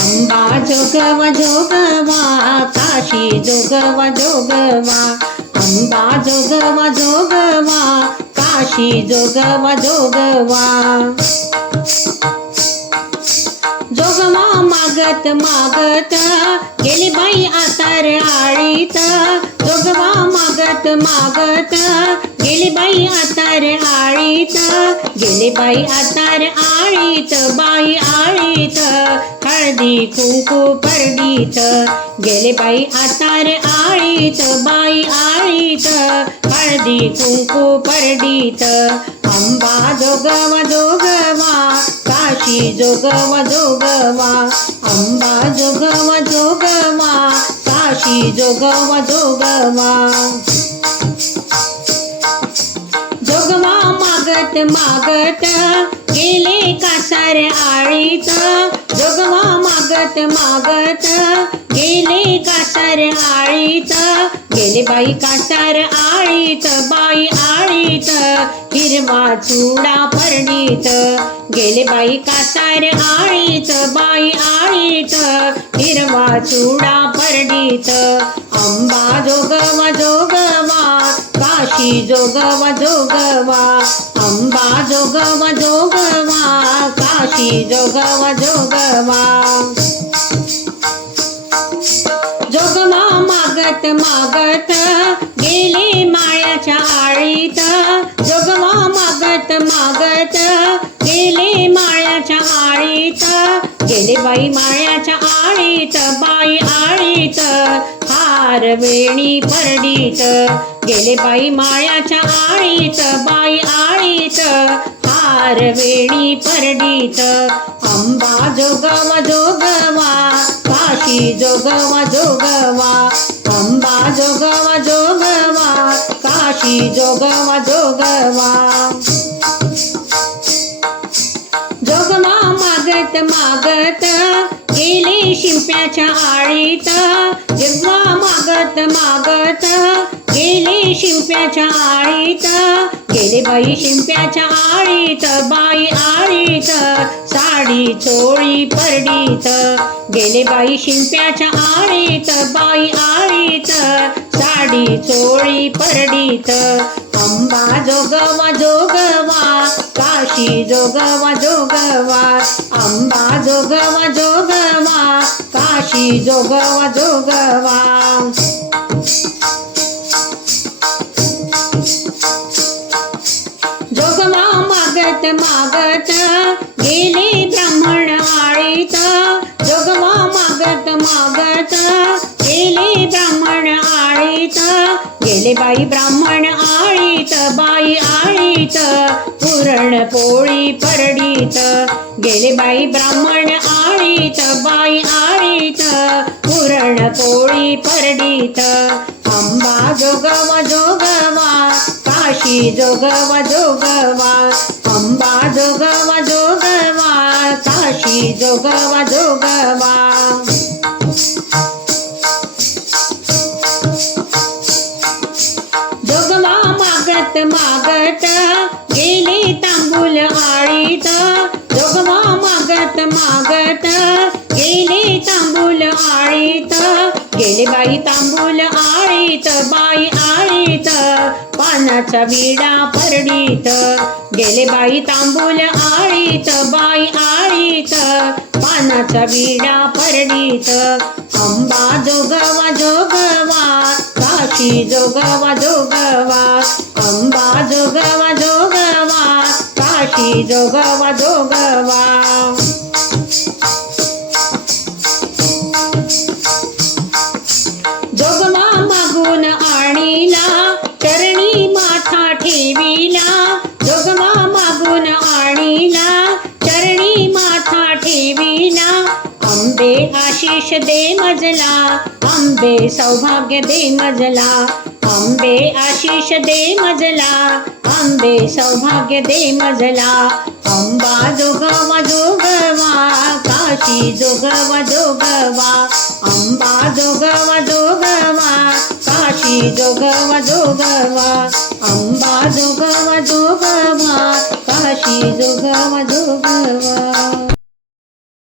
अंबा जोगवा जोगवा काशी जोगवा जोगवा अंबा जोगवा जोगवा काशी जोगवा जोगवा जोगवा मागत मागत गेली बाई आतार आळीत जोगवा मागत मागत गेली बाई आतार आळीत गेली बाई आतार आळीत बाई आळीत. हळदी कुंकू परडीत गेले बाई आतार आळीत बाई आळीत. हळदी कुंकू परडीत अंबा जोगवा जोगवा काशी जोगव जोगवा अंबा जोगव जोगवा काशी जोगव जोगवा. मागत मागत गेले कासार आळीत? जोगवा मागत मागत गेले कासार आळीत? गेले बाई कासार आळीत बाई आळीत? हिरवा चुडा परणीत गेले बाई कासार आळीत बाई आळीत? हिरवा चुडा परणीत अंबा जोगवा जोगवा काशी जोगवा जोगवा अंबा जोगवा जोगवा काशी जोगवा जोगवा. जोगवा मागत मागत गेले मायाच्या आळीत. जोगवा मागत मागत गेले मायाच्या आळीत. गेले बाई मायाच्या आळीत बाई आळीत. हार वेणी परडीत गेले बाई माळ्याच्या आळीत बाई आळीत. हार वेणी परडीत अंबा जोगवा जोगवा काशी जोगवा जोगवा. अंबा जोगवा जोगवा काशी जोगवा जोगवा. जोगवा मागत मागत गेले शिंप्याच्या आळीत. मागत मागत गेले शिंप्याच्या आळीत गेले बाई शिंप्याच्या आळीत बाई आळीत साडी चोळी परडीत गेले बाई शिंप्याच्या आळीत बाई आळीत साडी चोळी परडीत. अंबा जोगवा जोगवा काशी जोगवा जोगवा अंबा जोगवा जोगवा काशी जोगवा जोगवा. जोगवा मागत मागत गेले ब्राह्मण आळीत जोगवा मागत मागत गेले ब्राह्मण आळीत गेले बाई ब्राह्मण आळीत बाई आळीत पुरण पोळी परडीत. गेले बाई ब्राह्मण आळीत बाई आळीत पुरण पोळी परडीत. जोगवा जोगवा अंबा जोगवा जोगवा काशी जोगवा जोगवा. जोगवा मागत मागत गेले तांबूल आळीत. जोगवा मागत मागत गेले तांबूल आळीत. गेले बाई तांबूल आळीत बाई आळीत. पानाचा विडा परडीत गेले बाई तांबूल आळीत बाई आळीत. पानाचा विडा परडीत अंबा जोगवा जोगवा काशी जोगवा जोगवा. अंबा जोगवा जोगवा काशी जोगवा जोगवा. यश दे मजला आंबे सौभाग्य दे मजला आंबे आशिष दे मजला आंबे सौभाग्य दे मजला आंबा जोगवा जोगवा काशी जोगवा जोगवा आंबा जोगवा जोगवा काशी जोगवा जोगवा आंबा जोगवा जोगवा काशी जोगवा जोगवा